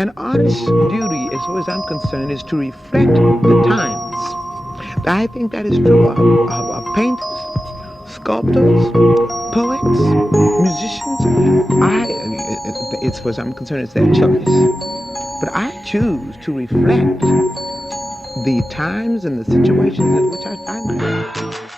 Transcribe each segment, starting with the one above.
An artist's duty, as far as I'm concerned, is to reflect the times. I think that is true of painters, sculptors, poets, musicians. As far as I'm concerned, it's their choice. But I choose to reflect the times and the situations in which I find myself.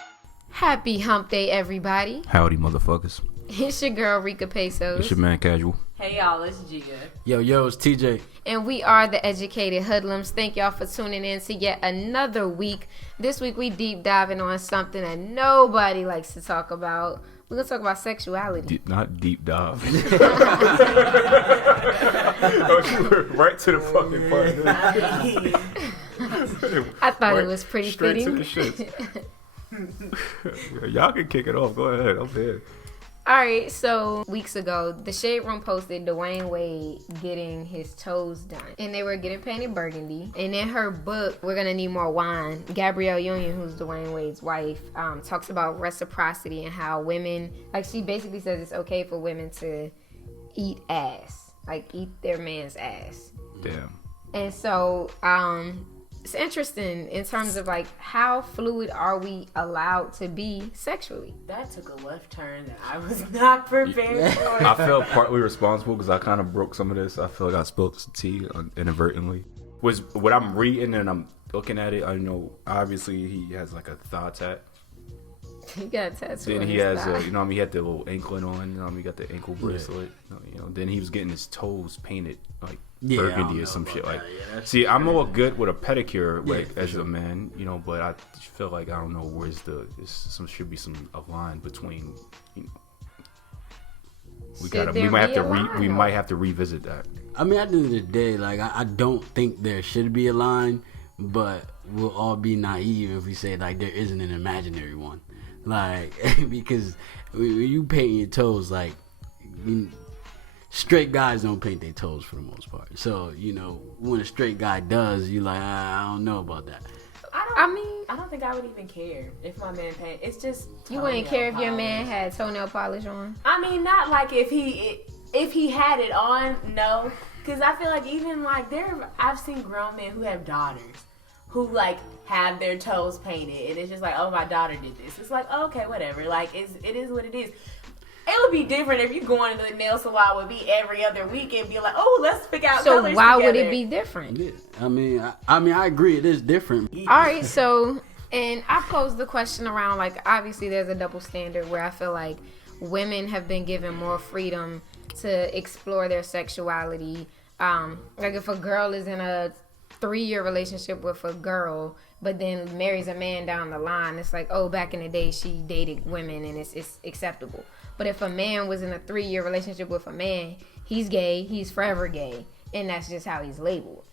Happy Hump Day, everybody. Howdy, motherfuckers. It's your girl, Rika Pesos. It's your man, Casual. Hey, y'all, it's Gia. Yo, it's TJ. And we are the Educated Hoodlums. Thank y'all for tuning in to yet another week. This week, we deep diving on something that nobody likes to talk about. We're going to talk about sexuality. Not deep dive. Right to the fucking part. I thought it was pretty straight fitting. To the shit. Y'all can kick it off. Go ahead. I'm dead. Alright, so weeks ago, the Shade Room posted Dwayne Wade getting his toes done. And they were getting painted burgundy. And in her book, We're Gonna Need More Wine, Gabrielle Union, who's Dwayne Wade's wife, talks about reciprocity and how women, like she basically says it's okay for women to eat ass. Like eat their man's ass. Damn. And so, it's interesting in terms of like how fluid are we allowed to be sexually. That took a left turn that I was not prepared for. I felt partly responsible because I kind of broke some of this. I feel like I spilled some tea inadvertently. Was what I'm reading and I'm looking at it. I know obviously he has like a thigh tat. He got a tattoo. Then on he his has, thigh. he had the little anklet on. He got the ankle bracelet. Then he was getting his toes painted like burgundy or some shit. Like, see, I'm all good with a pedicure, like as a man, but I feel like I don't know where's should be some a line between, we might have to revisit that. I mean, at the end of the day, like I don't think there should be a line, but we'll all be naive if we say like there isn't an imaginary one. Like, because when you paint your toes, like, straight guys don't paint their toes for the most part. So, when a straight guy does, you're like, I don't know about that. I don't think I would even care if my man paint. It's just you wouldn't care if your man had toenail polish on. I mean, not like if he had it on, no. Because I feel like even like I've seen grown men who have daughters who like have their toes painted, and it's just like, oh, my daughter did this. It's like, oh, okay, whatever. Like, it is what it is. It would be different if you going to the nail salon would be every other week and be like, oh, let's pick out colors together. So why would it be different? Yeah. I mean, I agree. It is different. All right, so, and I posed the question around, like, obviously there's a double standard where I feel like women have been given more freedom to explore their sexuality. Like, if a girl is in a 3-year relationship with a girl, but then marries a man down the line, it's like, oh, back in the day she dated women and it's acceptable. But if a man was in a 3-year relationship with a man, he's gay, he's forever gay, and that's just how he's labeled.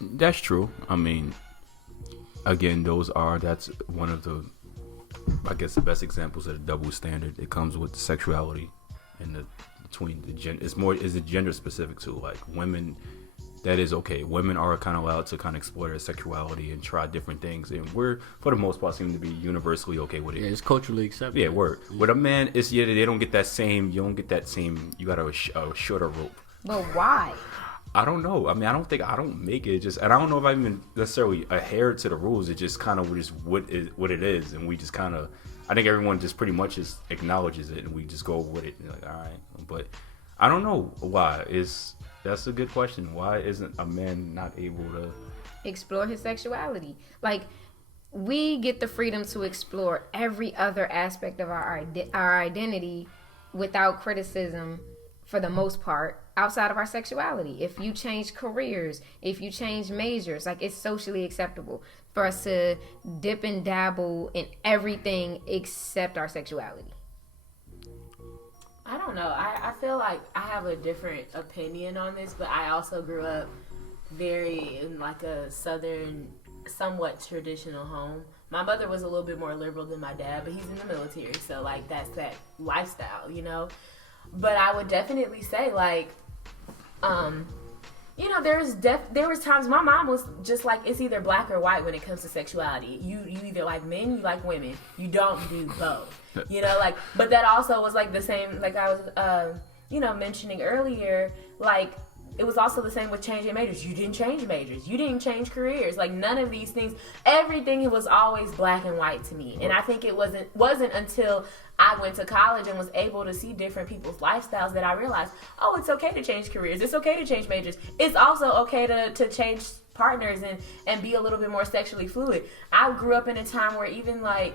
That's true. I mean, again, that's one of the, I guess, the best examples of the double standard. It comes with the sexuality and between the gender. Is it gender specific too? Like women, that is okay. Women are kind of allowed to kind of explore their sexuality and try different things, and we're for the most part seem to be universally okay with it. Yeah, it's culturally accepted. Yeah, word. With a man, it's they don't get that same. You don't get that same. You got a shorter rope. But why? I don't know. I mean, I don't make it. And I don't know if I even necessarily adhere to the rules. It just kind of just what it is, and we just kind of. I think everyone just pretty much just acknowledges it, and we just go with it. And like, all right, but I don't know why. That's a good question. Why isn't a man not able to explore his sexuality? Like, we get the freedom to explore every other aspect of our identity without criticism for the most part outside of our sexuality. If you change careers, if you change majors, like it's socially acceptable for us to dip and dabble in everything except our sexuality. I don't know. I feel like I have a different opinion on this, but I also grew up very in like a southern, somewhat traditional home. My mother was a little bit more liberal than my dad, but he's in the military, so like that's that lifestyle, But I would definitely say like, there was times my mom was just like, it's either black or white when it comes to sexuality. You either like men, you like women. You don't do both. But that also was like the same, like I was, mentioning earlier, like it was also the same with changing majors. You didn't change majors. You didn't change careers. Like, none of these things. Everything was always black and white to me. And I think it wasn't until I went to college and was able to see different people's lifestyles that I realized, oh, it's okay to change careers. It's okay to change majors. It's also okay to change partners and be a little bit more sexually fluid. I grew up in a time where even like,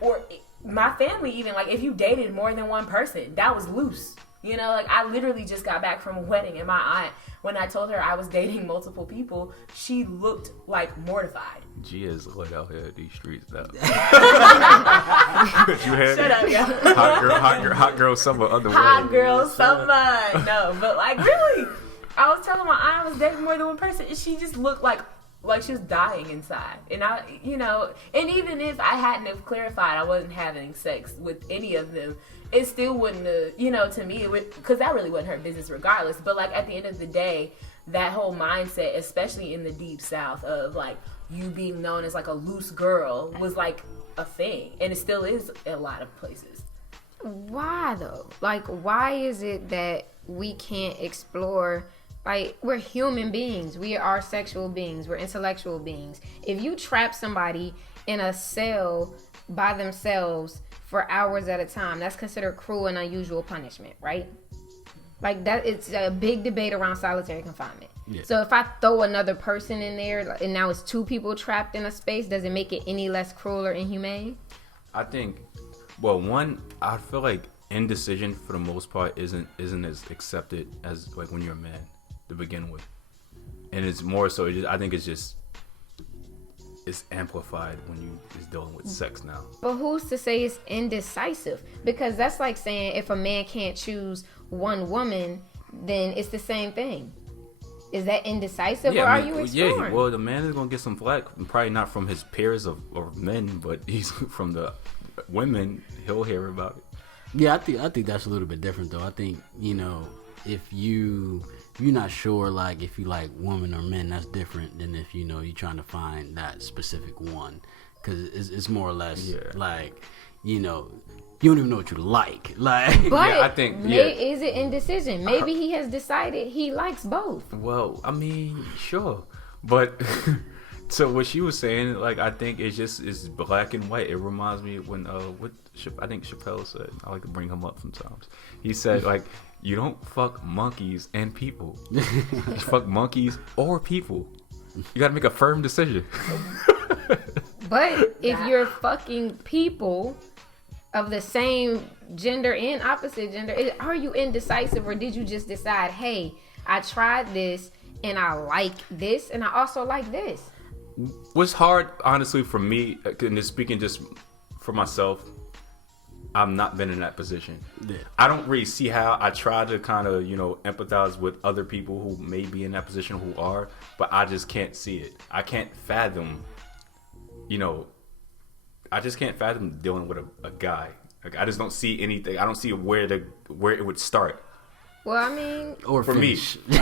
or my family even, like, if you dated more than one person, that was loose. You know, like, I literally just got back from a wedding, and my aunt, when I told her I was dating multiple people, she looked like mortified. Gia is lit out here at these streets now. Shut up, yeah. Hot girl summer underway. Hot girl summer. No, but like, really, I was telling my aunt I was dating more than one person, and she just looked like she was dying inside. And I, you know, and even if I hadn't have clarified I wasn't having sex with any of them, it still wouldn't have, you know, to me, because that really wasn't her business regardless. But like, at the end of the day, that whole mindset, especially in the deep South, of like you being known as like a loose girl, was like a thing, and it still is in a lot of places. Why though? Like, why is it that we can't explore? Like, we're human beings. We are sexual beings. We're intellectual beings. If you trap somebody in a cell by themselves for hours at a time, that's considered cruel and unusual punishment, right? Like, that, it's a big debate around solitary confinement. Yeah. So if I throw another person in there and now it's two people trapped in a space, does it make it any less cruel or inhumane? I think, well, one, I feel like indecision for the most part isn't as accepted as like when you're a man to begin with, and it's more so. I think it's amplified when you is dealing with sex now. But who's to say it's indecisive? Because that's like saying if a man can't choose one woman, then it's the same thing. Is that indecisive, or are you exploring? Yeah, well, the man is gonna get some flack, probably not from his peers or men, but he's from the women. He'll hear about it. Yeah, I think that's a little bit different though. I think, you know, if you're not sure, like, if you like women or men, that's different than if, you know, you're trying to find that specific one, because it's more or less like, you know, you don't even know what you like. Like, but yeah, I think, is it indecision? Maybe he has decided he likes both. Well, I mean, sure, but so what she was saying, like, I think it's black and white. It reminds me when I think Chappelle said. I like to bring him up sometimes. He said, like, you don't fuck monkeys and people. You fuck monkeys or people. You got to make a firm decision. But if you're fucking people of the same gender and opposite gender, are you indecisive, or did you just decide, hey, I tried this and I like this and I also like this? What's hard, honestly, for me, and just speaking just for myself, I've not been in that position. Yeah. I don't really see how. I try to kind of, you know, empathize with other people who may be in that position who are, but I just can't see it. I can't fathom, you know, I just can't fathom dealing with a guy. Like, I just don't see anything. I don't see where it would start. Well, I mean, or for finish. Me,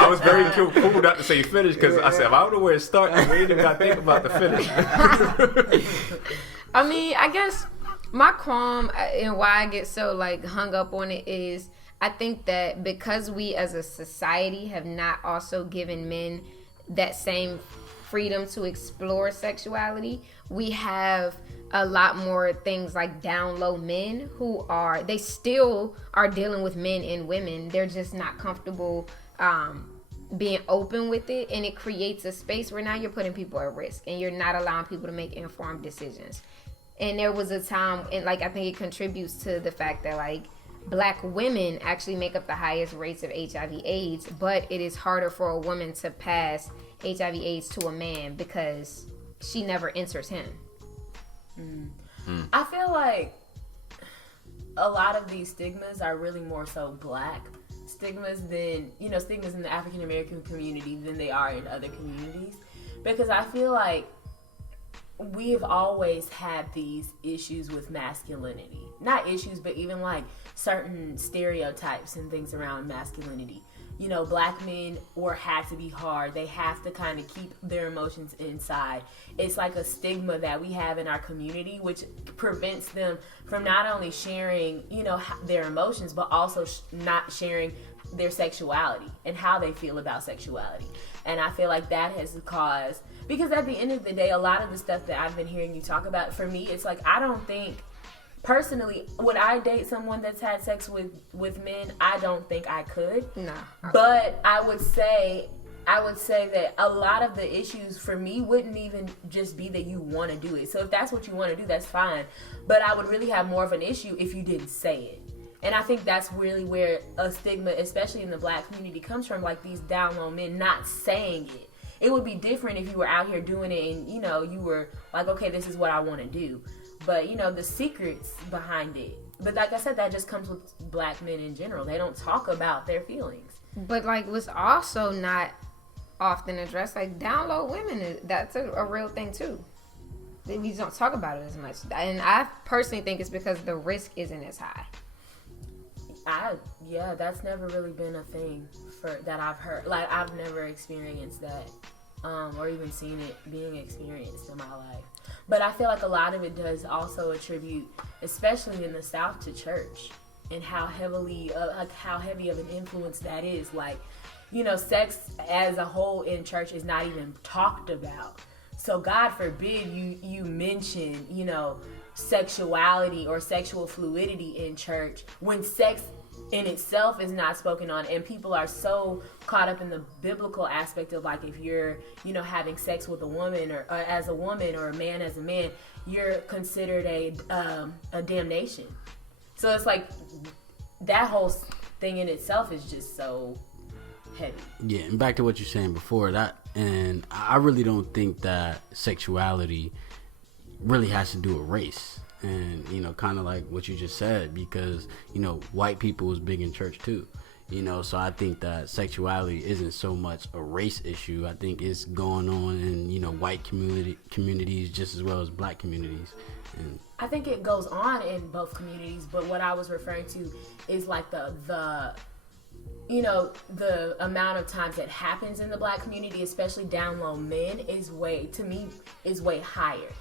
I was very cool not to say finish, because I said, if I don't know where it starts, we ain't even got to think about the finish. I mean, I guess my qualm and why I get so like hung up on it is I think that because we as a society have not also given men that same freedom to explore sexuality, we have a lot more things like down low men who they still are dealing with men and women. They're just not comfortable being open with it, and it creates a space where now you're putting people at risk and you're not allowing people to make informed decisions. And there was a time, and like I think it contributes to the fact that like Black women actually make up the highest rates of HIV/AIDS, but it is harder for a woman to pass HIV/AIDS to a man because she never enters him. I feel like a lot of these stigmas are really more so Black stigmas than, you know, stigmas in the African American community than they are in other communities, because I feel like we have always had these issues with masculinity. Not issues, but even like certain stereotypes and things around masculinity. black men had to be hard. They have to kind of keep their emotions inside. It's like a stigma that we have in our community, which prevents them from not only sharing, their emotions, but also not sharing their sexuality and how they feel about sexuality. And I feel like that has caused, because at the end of the day, a lot of the stuff that I've been hearing you talk about, for me, it's like, I don't think, personally, would I date someone that's had sex with men? I don't think I could. No. But I would say that a lot of the issues for me wouldn't even just be that you want to do it. So if that's what you want to do, that's fine. But I would really have more of an issue if you didn't say it. And I think that's really where a stigma, especially in the black community, comes from, like these down low men not saying it. It would be different if you were out here doing it and, you were like, okay, this is what I want to do. But, the secrets behind it. But like I said, that just comes with black men in general. They don't talk about their feelings. But, like, what's also not often addressed, like, down low women, that's a real thing, too. We don't talk about it as much. And I personally think it's because the risk isn't as high. That's never really been a thing that I've heard. Like, I've never experienced that, or even seen it being experienced in my life. But I feel like a lot of it does also attribute, especially in the South, to church and how heavy of an influence that is. Like, sex as a whole in church is not even talked about. So God forbid you mention, sexuality or sexual fluidity in church when sex in itself is not spoken on, and people are so caught up in the biblical aspect of, like, if you're having sex with a woman or as a woman or a man as a man, you're considered a damnation. So it's like that whole thing in itself is just so heavy. Yeah, and back to what you're saying before that, and I really don't think that sexuality really has to do with race. And, kind of like what you just said, because, white people is big in church too, so I think that sexuality isn't so much a race issue. I think it's going on in, white communities just as well as black communities. And I think it goes on in both communities, but what I was referring to is like the amount of times it happens in the black community, especially down low men, is way higher.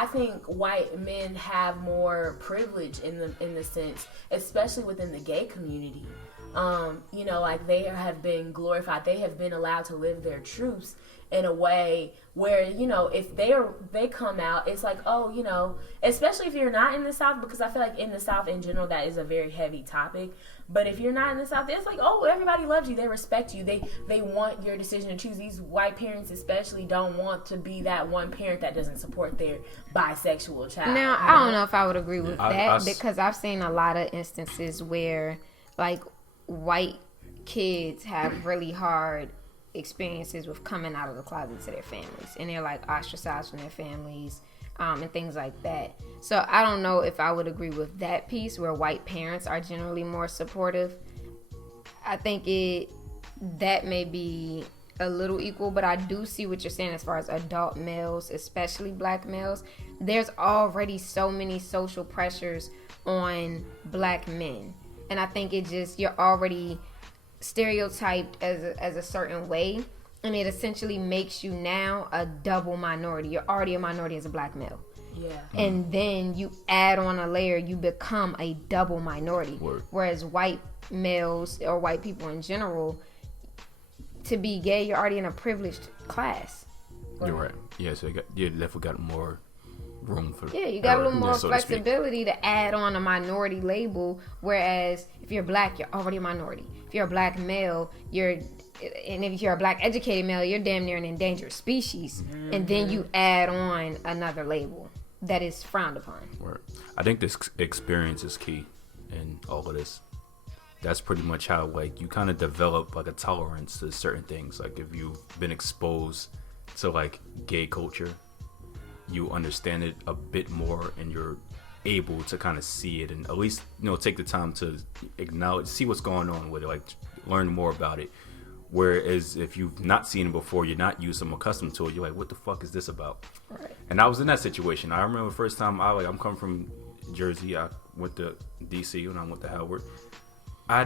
I think white men have more privilege in the sense, especially within the gay community. Like they have been glorified. They have been allowed to live their truths in a way where, if they come out, it's like, especially if you're not in the South, because I feel like in the South in general, that is a very heavy topic. But if you're not in the South, it's like, everybody loves you. They respect you. They want your decision to choose. These white parents especially don't want to be that one parent that doesn't support their bisexual child. Now, I don't know if I would agree with that, because I've seen a lot of instances where, like, white kids have really hard experiences with coming out of the closet to their families, and they're, like, ostracized from their families. And things like that. So I don't know if I would agree with that piece where white parents are generally more supportive. I think that may be a little equal, but I do see what you're saying as far as adult males, especially black males. There's already so many social pressures on black men, and I think you're already stereotyped as a certain way. And it essentially makes you now a double minority. You're already a minority as a black male. Yeah. And then you add on a layer, you become a double minority. Word. Whereas white males or white people in general, to be gay, you're already in a privileged class. You're right. Yeah, so you definitely got more room for. Yeah, you got a little more so flexibility to add on a minority label. Whereas if you're black, you're already a minority. If you're a black male, and if you're a black educated male, you're damn near an endangered species. Mm-hmm. And then you add on another label that is frowned upon. Right. I think this experience is key in all of this. That's pretty much how, like, you kind of develop, like, a tolerance to certain things. Like, if you've been exposed to, like, gay culture, you understand it a bit more, and you're able to kind of see it, and at least, take the time to acknowledge, see what's going on with it, like, learn more about it. Whereas if you've not seen it before, you're not used to, accustomed to it, you're like, what the fuck is this about? Right. And I was in that situation. I remember the first time I'm coming from Jersey. I went to DC and I went to Howard. I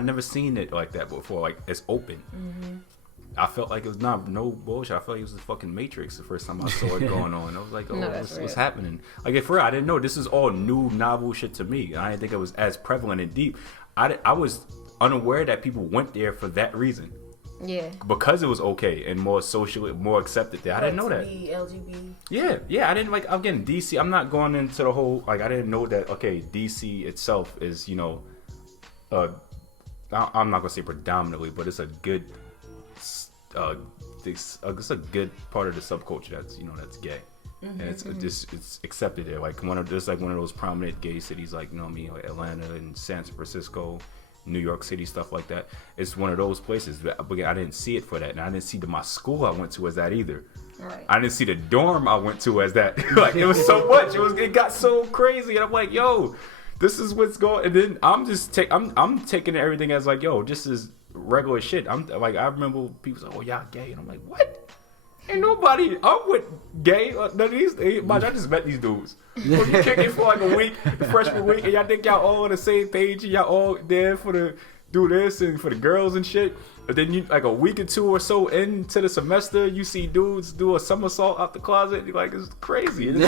never seen it like that before. Like it's open. I felt like it was no bullshit. I felt like it was the fucking Matrix the first time I saw it going on. I was like, oh, No, what's happening? Like for real, I didn't know. This is all new, novel shit to me. I didn't think it was as prevalent and deep. I was unaware that people went there for that reason. Yeah. Because it was okay and more socially, more accepted there. I didn't know that. LGBT. Yeah. I didn't like, again, DC, I'm not going into the whole, like, I didn't know that, okay, DC itself is, you know, I'm not going to say predominantly, but it's a good, it's a good part of the subculture that's, you know, that's gay. And it's accepted there. Like one of those prominent gay cities, like, you know what I mean, like Atlanta and San Francisco, New York City, stuff like that. It's one of those places. But I didn't see it for that, and I didn't see my school I went to as that either. Right. I didn't see the dorm I went to as that. Like it was so much. It got so crazy, and I'm like, yo, this is what's going. And then I'm taking everything as like, yo, this is regular shit. I'm like, I remember people say, oh, y'all gay, and I'm like, what? Ain't nobody. I'm with gay. None of these. I just met these dudes. So you kick it for like a week, the freshman week, and y'all think y'all all on the same page, and y'all all there for the do this and for the girls and shit. But then you like a week or two or so into the semester, you see dudes do a somersault out the closet. You're like, it's crazy. No,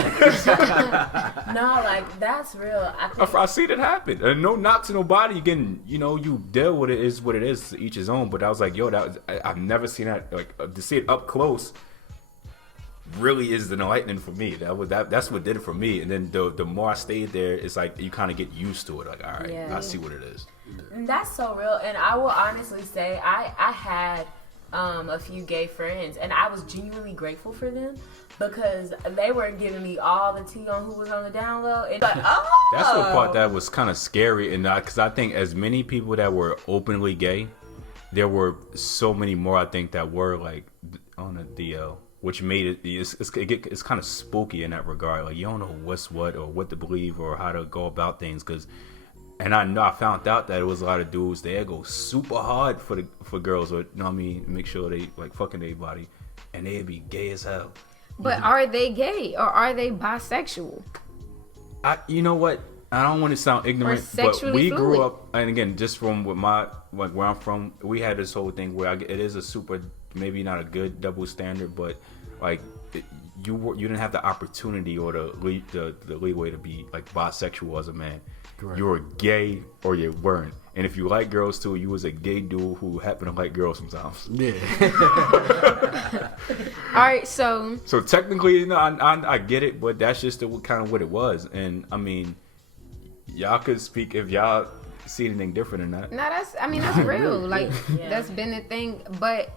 like that's real. I seen it happen. And no knock to nobody. Again, you know, you deal with it is what it is. To each his own. But I was like, yo, I've never seen that. Like to see it up close really is the enlightening for me. That's what did it for me. And then the more I stayed there, it's like you kind of get used to it. Like, all right, I see what it is. And that's so real. And I will honestly say I had a few gay friends, and I was genuinely grateful for them because they were giving me all the tea on who was on the down low. And like, oh, that's the part that was kind of scary. And because I think as many people that were openly gay, there were so many more. I think that were like on the DL. Which made it's kind of spooky in that regard. Like you don't know what's what or what to believe or how to go about things. And I know I found out that it was a lot of dudes they go super hard for girls, or you know what I mean, make sure they like fucking everybody, and they'd be gay as hell. But are they gay or are they bisexual? You know what? I don't want to sound ignorant, but we grew up, and again, just from where I'm from, we had this whole thing where it is a super, maybe not a good double standard, but like you didn't have the opportunity or the leeway to be like bisexual as a man. Correct. You were gay or you weren't, and if you like girls too, you was a gay dude who happened to like girls sometimes. Yeah. All right, so technically, you know, I get it, but that's just kind of what it was, and I mean, y'all could speak if y'all see anything different or not. No, that's real. Like that's been the thing. But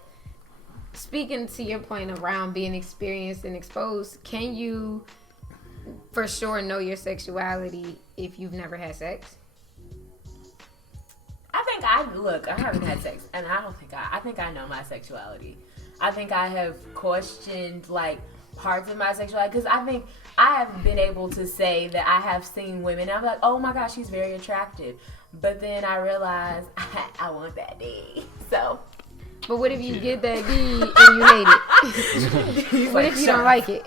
speaking to your point around being experienced and exposed, can you for sure know your sexuality if you've never had sex? I haven't had sex, and I think I know my sexuality. I think I have questioned like parts of my sexuality because I think I have been able to say that I have seen women. I'm like, oh my gosh, she's very attractive, but then I realize I want that D. So. But what if you get that D and you hate it? What if you don't like it?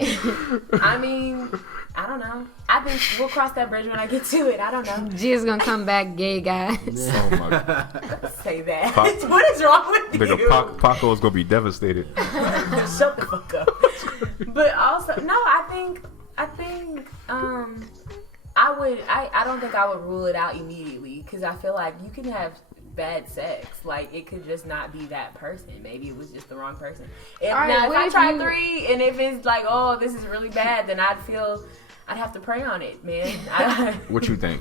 I mean, I don't know. I think we'll cross that bridge when I get to it. I don't know. G's gonna come back gay, guys. Oh my God. Say that. What is wrong with you? Paco's gonna be devastated. Shut the fuck up. But also, no, I think I don't think I would rule it out immediately because I feel like you can have bad sex. Like it could just not be that person. Maybe it was just the wrong person. If I try 3 and if it's like, oh, this is really bad, then I'd have to pray on it, man. What you think?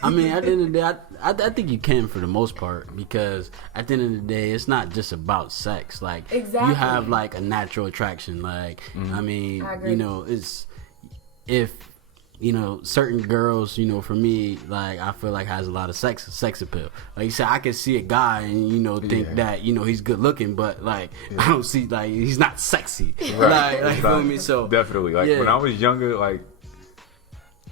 I mean, at the end of the day, I think you can for the most part because at the end of the day, it's not just about sex. Like exactly. You have like a natural attraction. Like I mean, you know, it's if. You know, certain girls, you know, for me, like, I feel like has a lot of sex appeal. Like you said, I can see a guy and, you know, think that, you know, he's good looking, but, like, I don't see, like, he's not sexy. Right. Like, you feel me? So. Definitely. Like, when I was younger, like,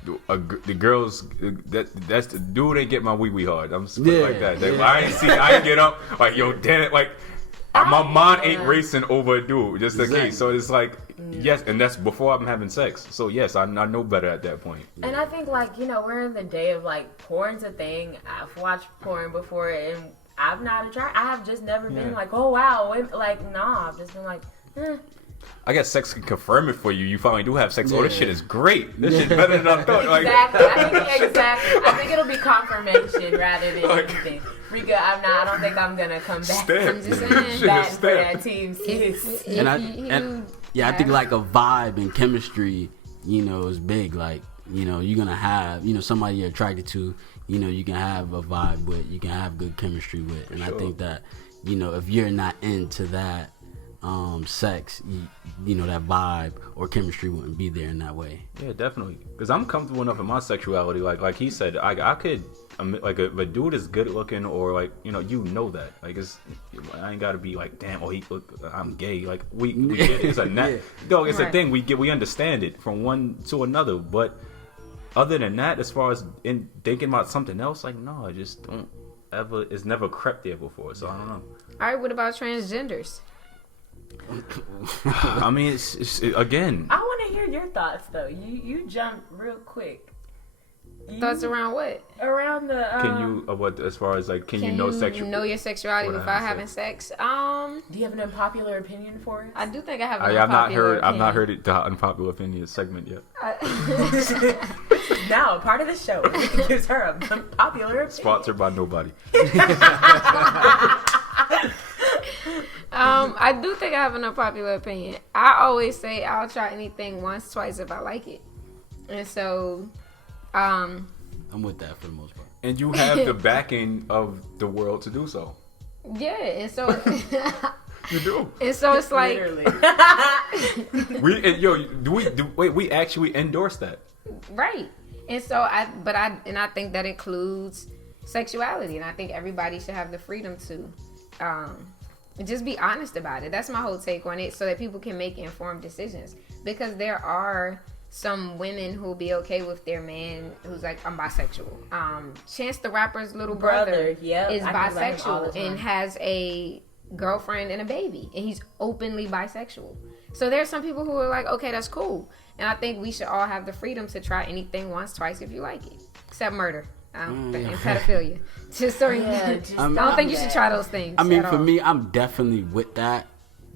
the girls, that's the dude ain't get my wee hard. I'm just like that. Like, I ain't get up, like, yo, damn it, like, my mind ain't racing over a dude, just in Exactly. case. So it's like, yes, and that's before I'm having sex. So yes, I know better at that point. And I think, like, you know, we're in the day of, like, porn's a thing. I've watched porn before, and I'm not attracted. I have just never been like, oh, wow. Like, nah, I've just been like, I guess sex can confirm it for you. You finally do have sex. Oh, this shit is great. This shit's better than I thought. Like, Exactly. I think it'll be confirmation rather than anything. Rika, I don't think I'm gonna come back. I'm just saying. Back for that team sis. And I think like a vibe and chemistry, you know, is big. Like, you know, you're gonna have, you know, somebody you're attracted to, you know, you can have a vibe with, you can have good chemistry with. And I think that, you know, if you're not into that sex, you know, that vibe or chemistry wouldn't be there in that way. yeah, definitely. Because I'm comfortable enough in my sexuality. Like he said, I could, like, if a dude is good looking, or like, you know that. Like, I ain't gotta be like, damn, I'm gay. Like, we get it. It's a dog. It's a thing. We understand it from one to another. But other than that, as far as in thinking about something else, like, no, I just don't ever. It's never crept there before. So I don't know. All right, what about transgenders? I mean, it's again. I want to hear your thoughts, though. You jumped real quick. Thoughts around what? Around the Can you what as far as like can you know your sexuality without without having having sex? Do you have an unpopular opinion for us? I do think I have an I've not unpopular heard. I've not opinion. heard the unpopular opinion segment yet. Now, a part of the show gives her a popular opinion. Sponsored by nobody. I do think I have an unpopular opinion. I always say I'll try anything once, twice if I like it. And so, I'm with that for the most part. And you have the backing of the world to do so. yeah, and so You do. and so it's like Literally. We actually endorse that. right. And so I think that includes sexuality, and I think everybody should have the freedom to just be honest about it. That's my whole take on it, so that people can make informed decisions. Because there are some women who'll be okay with their man who's like, I'm bisexual. Chance the Rapper's little brother yep, is I do that all the bisexual time. and has a girlfriend and a baby, and he's openly bisexual. So there's some people who are like, okay, that's cool. And I think we should all have the freedom to try anything once, twice if you like it, except murder and pedophilia. Just so Yeah, just I don't think you should try those things. I mean, at for all. me, I'm definitely with that,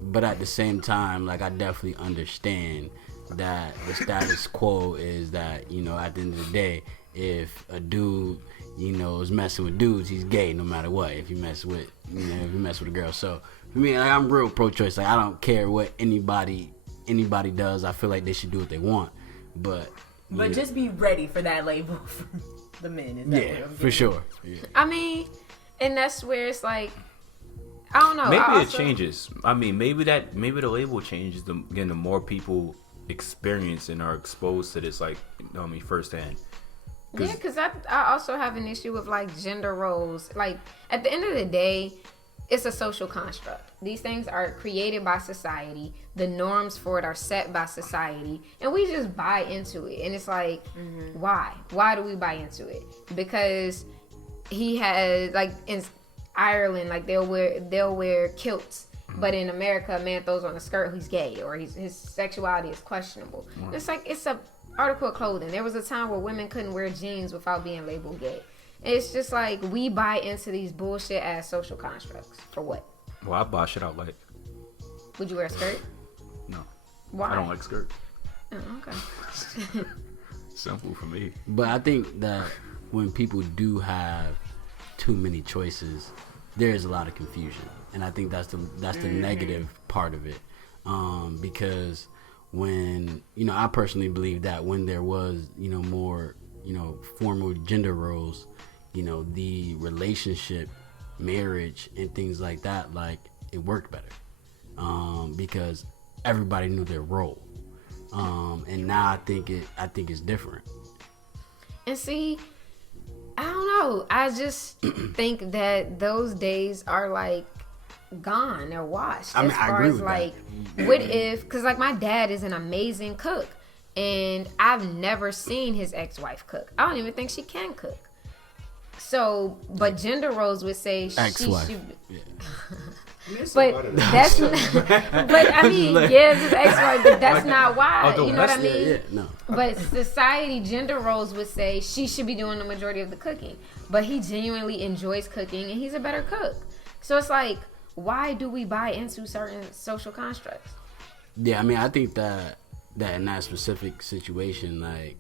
but at the same time, like, I definitely understand that the status quo is that, you know, at the end of the day, if a dude, you know, is messing with dudes, he's gay no matter what. If you mess with, you know, if you mess with a girl, so for me, like, I'm real pro-choice. Like, I don't care what anybody does. I feel like they should do what they want, but But just be ready for that label from the men. Is that what yeah, I'm for getting? sure. Yeah. I mean, and that's where it's like, I don't know. Maybe I it also- changes. I mean, maybe the label changes. The more people experience and are exposed to this, like, firsthand. Yeah, because I also have an issue with like gender roles. Like at the end of the day, it's a social construct. These things are created by society. The norms for it are set by society, and we just buy into it. And it's like, why? Why do we buy into it? Because he has, like, in Ireland, like they'll wear kilts. But in America, a man throws on a skirt, he's gay, or his sexuality is questionable. It's like, it's a article of clothing. There was a time where women couldn't wear jeans without being labeled gay. It's just like, we buy into these bullshit ass social constructs. For what? Well, I buy shit out like. Would you wear a skirt? No, Why? I don't like skirts. Oh, okay. Simple for me. But I think that when people do have too many choices, there is a lot of confusion, and I think that's the negative part of it. Because when, you know, I personally believe that when there was, you know, more, you know, formal gender roles, you know, the relationship, marriage, and things like that, like, it worked better, because everybody knew their role. And now I think it's different. And see, I don't know. I just think that those days are like gone. They're washed. I mean, as I far agree as with like, what if? Because like my dad is an amazing cook, and I've never seen his ex-wife cook. I don't even think she can cook. So, but gender roles would say Ex-wife. she should. Yeah. But that's but I mean, yes, it's ex-wife, but that's not why. You know what I mean? Yeah, no. But society, gender roles would say she should be doing the majority of the cooking. But he genuinely enjoys cooking and he's a better cook. So it's like, why do we buy into certain social constructs? Yeah, I mean, I think that in that specific situation, like,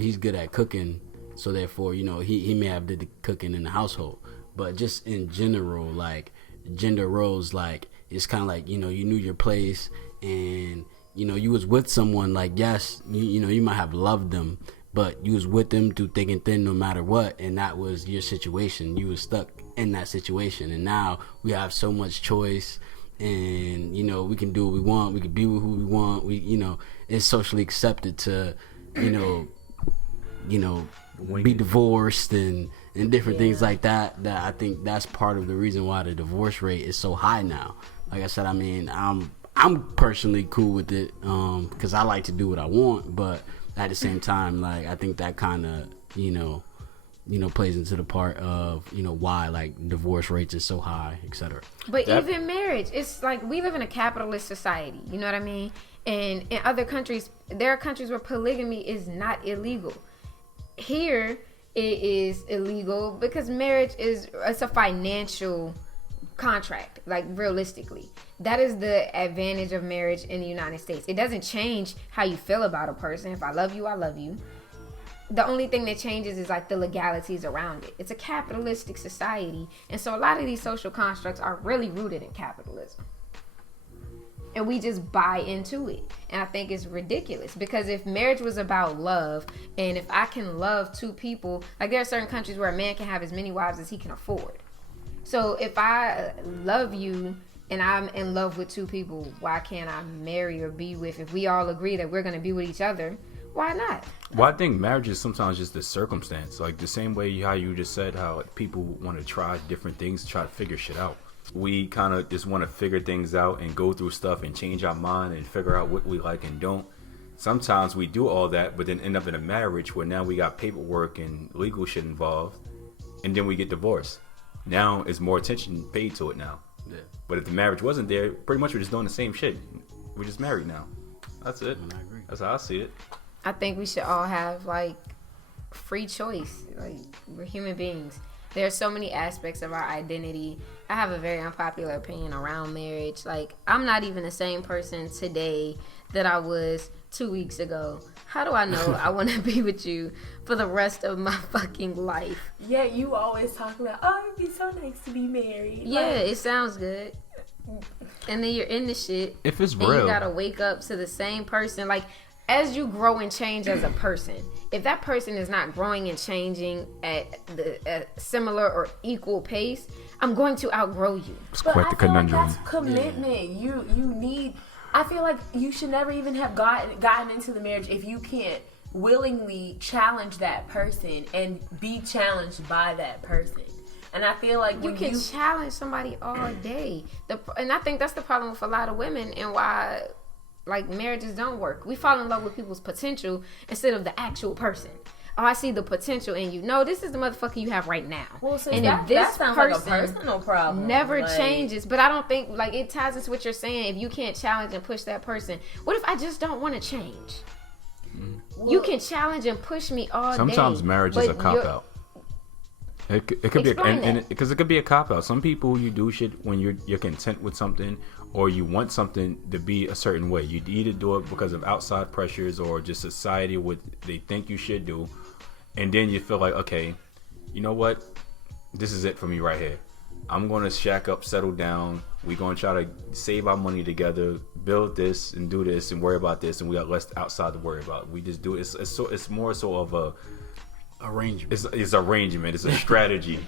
he's good at cooking, so therefore, you know, he may have did the cooking in the household. But just in general, like, gender roles, like, it's kind of like, you know, you knew your place and, you know, you was with someone, like, yes, you know, you might have loved them, but you was with them through thick and thin no matter what, and that was your situation. You was stuck in that situation, and now we have so much choice, and, you know, we can do what we want, we can be with who we want, we, you know, it's socially accepted to, you know, be divorced and different things like that I think that's part of the reason why the divorce rate is so high now. Like I said, I mean, I'm personally cool with it because I like to do what I want, but at the same time, like, I think that kind of, you know, plays into the part of, you know, why, like, divorce rates is so high, etc. But even marriage, it's like we live in a capitalist society, you know what I mean? And in other countries, there are countries where polygamy is not illegal. Here, it is illegal because marriage it's a financial contract, like, realistically. That is the advantage of marriage in the United States. It doesn't change how you feel about a person. If I love you, I love you. The only thing that changes is, like, the legalities around it. It's a capitalistic society, and so a lot of these social constructs are really rooted in capitalism. And we just buy into it. And I think it's ridiculous because if marriage was about love, and if I can love two people, like, there are certain countries where a man can have as many wives as he can afford. So if I love you and I'm in love with two people, why can't I marry or be with? If we all agree that we're going to be with each other, why not? Well, I think marriage is sometimes just the circumstance. Like, the same way how you just said how people want to try different things to try to figure shit out. We kind of just want to figure things out and go through stuff and change our mind and figure out what we like and don't. Sometimes we do all that, but then end up in a marriage where now we got paperwork and legal shit involved, and then we get divorced. Now it's more attention paid to it now. Yeah. But if the marriage wasn't there, pretty much we're just doing the same shit. We're just married now. That's it. I agree. That's how I see it. I think we should all have, like, free choice. Like, we're human beings. There are so many aspects of our identity. I have a very unpopular opinion around marriage. Like, I'm not even the same person today that I was 2 weeks ago. How do I know I want to be with you for the rest of my fucking life? Yeah, you always talk about, oh, it'd be so nice to be married. Yeah, like, it sounds good. And then you're in the shit. If it's and real. You gotta wake up to the same person. Like, as you grow and change as a person, if that person is not growing and changing at the similar or equal pace, I'm going to outgrow you. It's quite the conundrum. Like, that's commitment. Yeah. You need. I feel like you should never even have gotten into the marriage if you can't willingly challenge that person and be challenged by that person. And I feel like you can challenge somebody all day. And I think that's the problem with a lot of women and why, like, marriages don't work. We fall in love with people's potential instead of the actual person. Oh, I see the potential in you. No, this is the motherfucker you have right now. Well, so and that, if this that sounds person like a personal problem. Never changes. But I don't think, like, it ties into what you're saying. If you can't challenge and push that person, what if I just don't want to change? Well, you can challenge and push me all day. Sometimes marriage is a cop-out. It could be because it could be a cop out. Some people, you do shit when you're content with something, or you want something to be a certain way. You either do it because of outside pressures or just society, what they think you should do, and then you feel like, okay, you know what, this is it for me right here. I'm gonna shack up, settle down. We're gonna try to save our money together, build this and do this and worry about this, and we got less outside to worry about. We just do it. It's more so of a arrangement. It's arrangement. It's a strategy.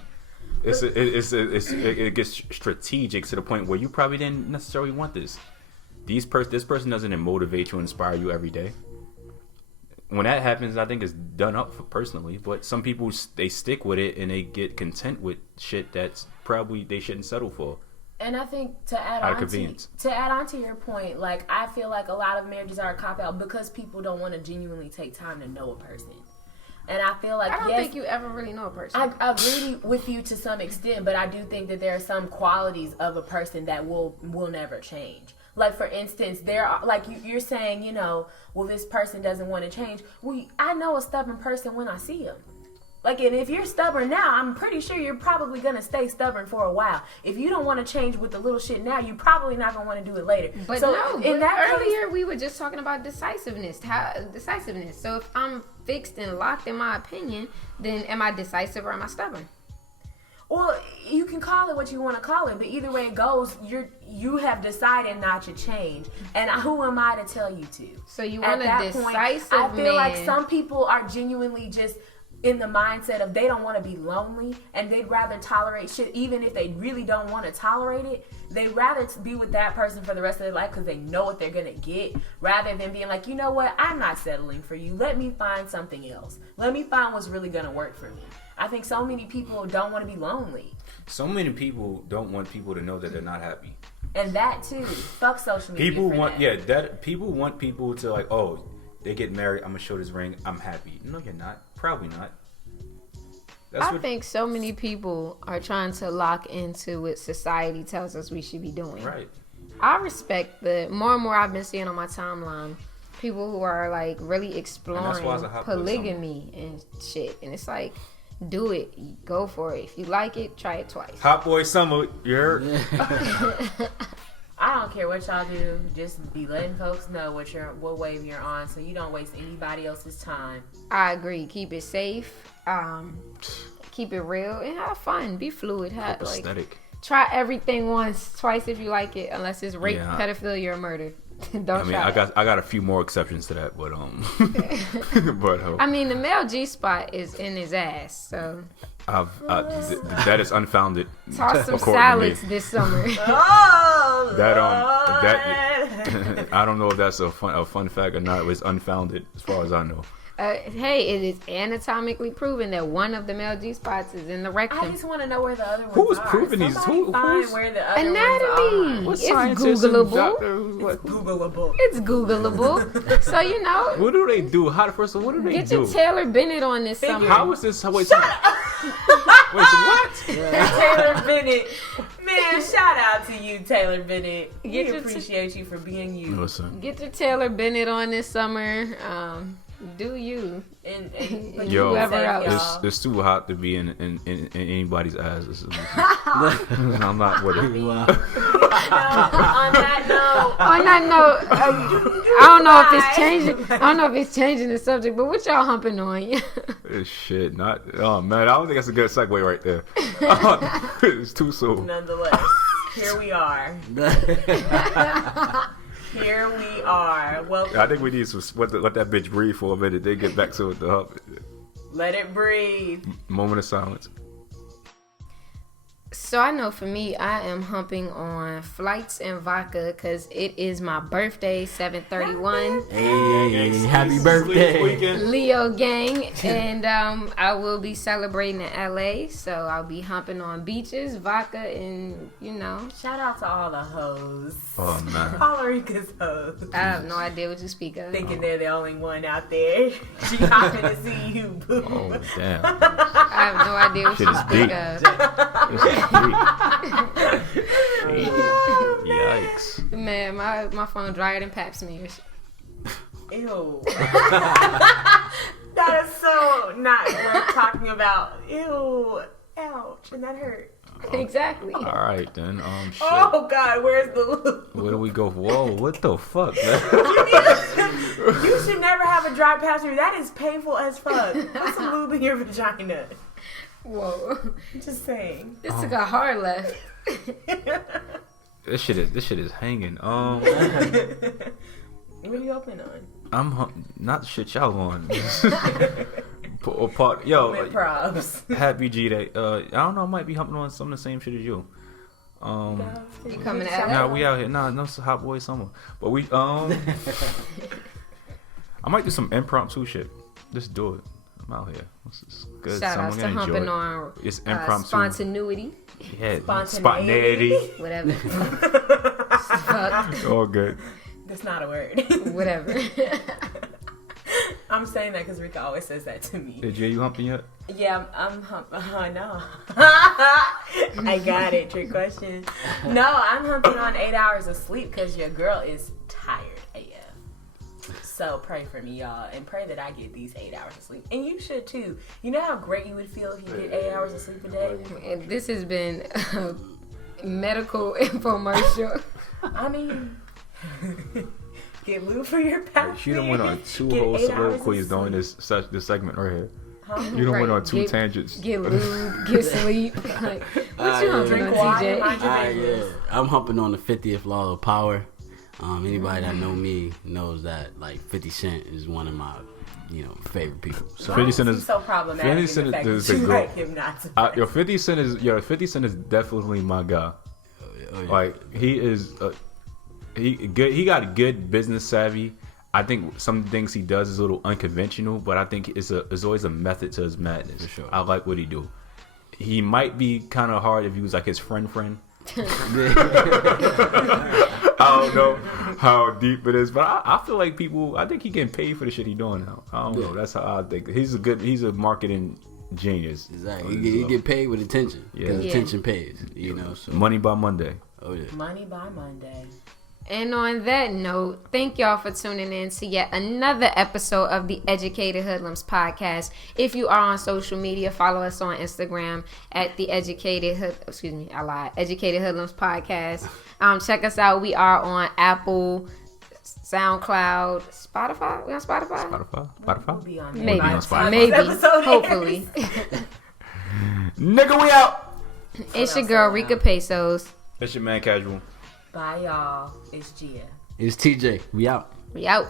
It gets strategic to the point where you probably didn't necessarily want this. This person doesn't motivate you, inspire you every day. When that happens, I think it's done up for personally. But some people, they stick with it and they get content with shit that's probably they shouldn't settle for. And I think to add on to your point, like, I feel like a lot of marriages are a cop out because people don't want to genuinely take time to know a person. And I feel like I don't yes, think you ever really know a person. I agree with you to some extent, but I do think that there are some qualities of a person that will never change. Like, for instance, there are, like you're saying, you know, well, this person doesn't want to change. Well, I know a stubborn person when I see him. Like, and if you're stubborn now, I'm pretty sure you're probably going to stay stubborn for a while. If you don't want to change with the little shit now, you're probably not going to want to do it later. But so no, in that earlier we were just talking about decisiveness. Decisiveness. So if I'm fixed and locked in my opinion, then am I decisive or am I stubborn? Well, you can call it what you want to call it, but either way it goes, you have decided not to change, and who am I to tell you to? So you want a decisive I feel man. like some people are genuinely just in the mindset of they don't want to be lonely, and they'd rather tolerate shit, even if they really don't want to tolerate it. They'd rather be with that person for the rest of their life because they know what they're gonna get, rather than being like, you know what, I'm not settling for you. Let me find something else. Let me find what's really gonna work for me. I think so many people don't want to be lonely. So many people don't want people to know that they're not happy. And that too. Fuck social media. People for want, that. people want people to like, oh, they get married, I'm gonna show this ring, I'm happy. No, you're not. Probably not. I think so many people are trying to lock into what society tells us we should be doing. Right. I respect the more and more I've been seeing on my timeline, people who are like really exploring polygamy and shit. And it's like, do it. Go for it. If you like it, try it twice. Hot boy summer, you heard? I don't care what y'all do. Just be letting folks know what wave you're on, so you don't waste anybody else's time. I agree. Keep it safe. Keep it real and have fun. Be fluid. Aesthetic. Try everything once, twice if you like it, unless it's rape, pedophilia, or murder. Don't try. I got a few more exceptions to that, but I mean, the male G spot is in his ass, so that is unfounded. Toss some salads this summer. That I don't know if that's a fun fact or not. It's unfounded as far as I know. Hey, it is anatomically proven that one of the male G spots is in the rectum. I just want to know where the other ones Who's are. proving these? Who's where the other anatomy? ones It's Googleable. What? Googleable. It's Googleable. So you know. What do they do? First of all, what do they get do? your Taylor Bennett on this summer. How is this? Wait, Shut up. Wait, what? Taylor Bennett. Man, shout out to you, Taylor Bennett. We Get your appreciate you for being you. Listen. Get your Taylor Bennett on this summer. Do you? And Yo, whoever else. it's too hot to be in anybody's ass. I'm not with it. on that note, I don't know if it's changing. I don't know if it's changing the subject, but what y'all humping on? Shit, not. Oh man, I don't think that's a good segue right there. It's too soon. nonetheless, here we are. Here we are. Well, I think we need some let that bitch breathe for a minute. Then get back to it. Let it breathe. Moment of silence. So I know for me, I am humping on flights and vodka because it is my birthday, 7/31. Hey, happy birthday. Leo gang, and I will be celebrating in LA, so I'll be humping on beaches, vodka, and Shout out to all the hoes. Oh man. Paularica's hoes. I have no idea what you speak of. Thinking they're the only one out there. She hopping to see you, boo. Oh damn. I have no idea what Shit you is speak deep. of. Yikes. Man, my phone drier than pap smears. Ew. That is so not worth talking about. Ew. Ouch. And that hurt. Exactly. All right then. Shit. Oh God, where's the lube? Where do we go? Whoa, what the fuck, man? You should never have a dry pap smear. That is painful as fuck. Put some lube in your vagina. Whoa. Just saying. This took a hard left. This shit is hanging. What are you open on? I'm not the shit y'all on. Props. Happy G Day. I don't know. I might be humping on some of the same shit as you. You coming to LA? Nah, we out here. Nah, no hot boy summer. But we I might do some impromptu shit. Just do it. I'm out here. It's good. Shout out to humping on it's impromptu. spontaneity. Yeah, spontaneity. Whatever. Fuck. All good. That's not a word. Whatever. I'm I'm saying that because Rika always says that to me. Hey, Jay, you humping yet? Yeah, I'm no. I got it. Trick question. No, I'm humping on 8 hours of sleep because your girl is tired AF. So pray for me, y'all, and pray that I get these 8 hours of sleep. And you should too. You know how great you would feel if you get 8 hours of sleep a day? And this has been a medical infomercial. I mean, get lube for your back. She done went on 2 Get whole 8 hours of soliloquies during this segment right here. You done Right. went on 2 Get- tangents. Get lube, get sleep. Like, what you humping Drink on, water, TJ? mind your business. I'm humping on the 50th law of power. Anybody that know me knows that like 50 Cent is one of my, favorite people. So 50 Cent is He's so problematic. 50 Cent in the fact is that a you girl. like him not to. 50 Cent is definitely my guy. oh, yeah. Like he is, he good. He got a good business savvy. I think some things he does is a little unconventional, but I think it's always a method to his madness. For sure. I like what he do. He might be kind of hard if he was like his friend. I don't know how deep it is, but I feel like I think he getting paid for the shit he doing now. I don't know. That's how I think. He's a marketing genius. Exactly. You get paid with attention because Yeah. attention pays. So Money by Monday. oh yeah. Money by Monday. And on that note, thank y'all for tuning in to yet another episode of the Educated Hoodlums podcast. If you are on social media, follow us on Instagram at the Educated Hoodlums podcast. Check us out. We are on Apple, SoundCloud, Spotify. We on Spotify? We'll be on there Maybe. by the time Maybe. this episode Hopefully. airs. Nigga, we out. It's your girl, Rika Pesos. That's your man, Casual. Bye, y'all. It's Gia. It's TJ. We out. We out.